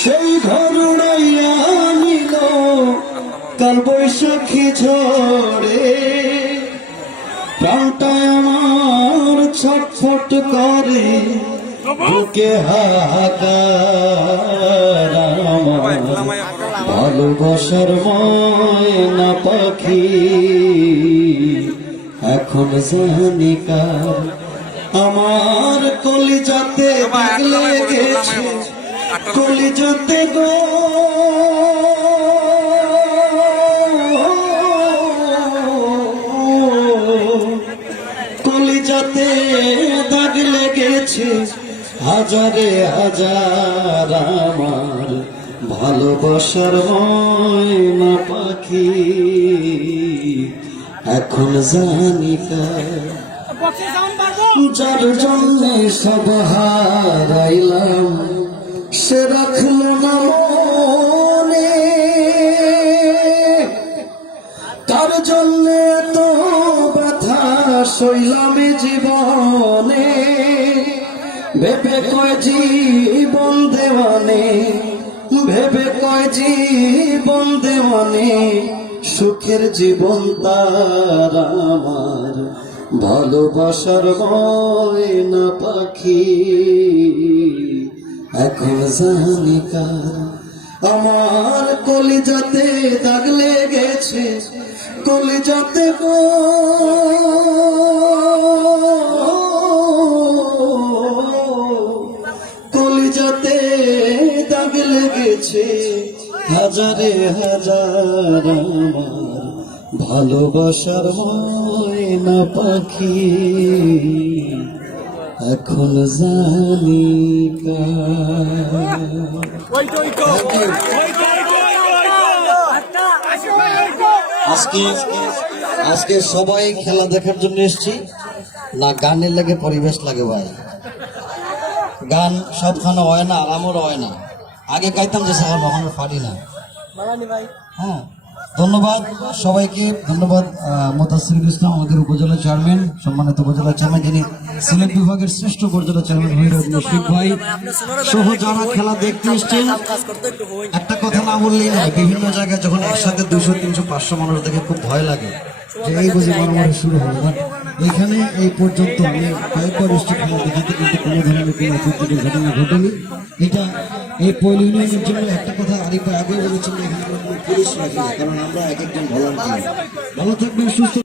সেই ঘর উড়াইয়া নিল কাল বৈশাখী ঝড়ে, প্রাণটা আমার ছটফট করে বুকে হাহাকার। আমার ভালোবাসার ময়না পাখি এখন জানি কার। আমার কলিজাতে দাগ লেগেছে, কলিজাতে গো কলিজাতে দাগ লেগেছে হাজারে হাজার। আমার ভালোবাসার ময়না পাখি এখন জানি কার। যার জন্য সব হারাইলাম সে রাখলো না মনে, তার জন্য তো ব্যথা সইলাম জীবনে। ভেবে কয় জীবন দেওয়ানে, ভেবে কয় জীবন দেওয়ানে, সুখের জীবন তার আমার ভালোবাসার ময়না পাখি এখন জানি কার। আমার কলিজাতে দাগ লেগেছে, কলিজাতে গো কলিজাতে দাগ লেগেছে হাজারে হাজার। আমার ভালোবাসার ময়না পাখি এখন জানি আজকে সবাই খেলা দেখার জন্য এসছি না? গানের লাগে পরিবেশ লাগে ভাই। গান সবখানে হয় না, আরামও হয় না। আগে গাইতাম যে এখন কখনো পারি না। হ্যাঁ, ধন্যবাদ সবাইকে। ধন্যবাদ মোতাসিরুল ইসলাম, আমাদের উপজেলা চেয়ারম্যান, সম্মানিত উপজেলা চেয়ারম্যান, যিনি সিলেট বিভাগের শ্রেষ্ঠ উপজেলা চেয়ারম্যান মুশফিক ভাই সহ যারা খেলা দেখতে এসছেন। একটা কথা না বললেই নয়, বিভিন্ন জায়গায় যখন একসাথে 200, 300, 500 মানুষ দেখে খুব ভয় লাগে যে এই বুঝি মারামারি শুরু হবে। এখানে এই পর্যন্ত আমি কয়েকবার এসছি খেলা দেখাতে, কিন্তু কোনো ধরনের কোনো অপ্রীতিকর ঘটনা ঘটেনি। এটা এই পৌল ইউনিয়নের জন্য একটা কথা আরিফ ভাই আগে বলেছেন, এখানে পুলিশ রাখি, কারণ আমরা এক একজন ভলান্টিয়ার। ভালো থাকবেন, সুস্থ